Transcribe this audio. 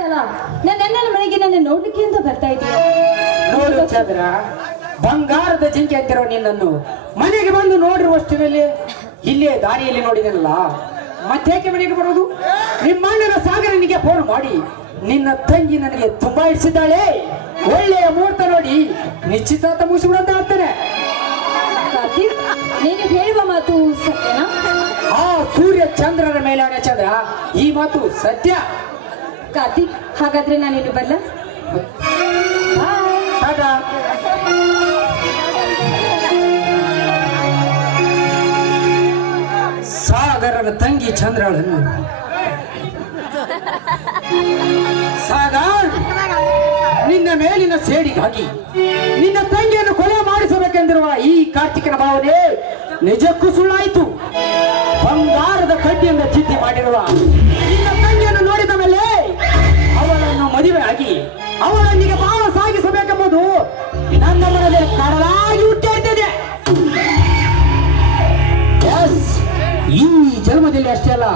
ಸಲ ನನ್ನ ಮನೆಗೆ ನನ್ನ ನೋಡ್ಲಿಕ್ಕೆ ಅಂತ ಬರ್ತಾ ಇದ್ದೀನಿ. ನೋಡು ಚಂದ್ರ, ಬಂಗಾರದ ಜಿಂಕೆ ಅಂತಿರೋ ನಿನ್ನನ್ನು ಮನೆಗೆ ಬಂದು ನೋಡಿರುವಷ್ಟಿನಲ್ಲಿ ಇಲ್ಲೇ ದಾರಿಯಲ್ಲಿ ನೋಡಿದನಲ್ಲ, ಮತ್ತೇಕೆ ಮನೆಗೆ ಬರೋದು? ನಿಮ್ಮ ಅಣ್ಣನ ಸಾಗರನಿಗೆ ಫೋನ್ ಮಾಡಿ ನಿನ್ನ ತಂಗಿ ನನಗೆ ತುಂಬಾ ಇಡಿಸಿದ್ದಾಳೆ, ಒಳ್ಳೆಯ ಮುಹೂರ್ತ ನೋಡಿ ನಿಶ್ಚಿತಾರ್ಥ ಮುಗಿಸಿಬಿಡಂತ ಹೇಳ್ತೇನೆ. ಕಾರ್ತಿಕ್, ನೀನು ಹೇಳುವ ಮಾತು ಸತ್ಯನಾ? ಆ ಸೂರ್ಯ ಚಂದ್ರರ ಮೇಲಾನೆ ಚಂದ್ರ, ಈ ಮಾತು ಸತ್ಯ. ಕಾರ್ತಿಕ್, ಹಾಗಾದ್ರೆ ನಾನಿನ್ನು ಬರಲ್ಲ. ಟಾಟಾ. ಸಾಗರನ ತಂಗಿ ಚಂದ್ರಳನ್ನು ಸಾಗರ್, ನಿನ್ನ ಮೇಲಿನ ಸೇಡಿಗಾಗಿ ನಿನ್ನ ತಂಗಿಯನ್ನು ಕೊಲೆ ಮಾಡಿಸಬೇಕೆಂದಿರುವ ಈ ಕಾರ್ತಿಕನ ಭಾವನೆ ನಿಜಕ್ಕೂ ಸುಳ್ಳಾಯಿತು. ಬಂಗಾರದ ಕಡ್ಡಿಯಿಂದ ಚಿತ್ತಿ ಮಾಡಿರುವ ನಿನ್ನ ತಂಗಿಯನ್ನು ನೋಡಿದ ಮೇಲೆ ಅವಳನ್ನು ಮದುವೆ ಆಗಿ ಅವಳೊಂದಿಗೆ ಬಾಳ ಸಾಗಿಸಬೇಕೆಂಬುದು ನನ್ನ ಮನದಲ್ಲಿ ಕಡಲಾಗಿ ಹುಟ್ಟಿದೆ. ಈ ಜನ್ಮದಲ್ಲಿ ಅಷ್ಟೇ ಅಲ್ಲ,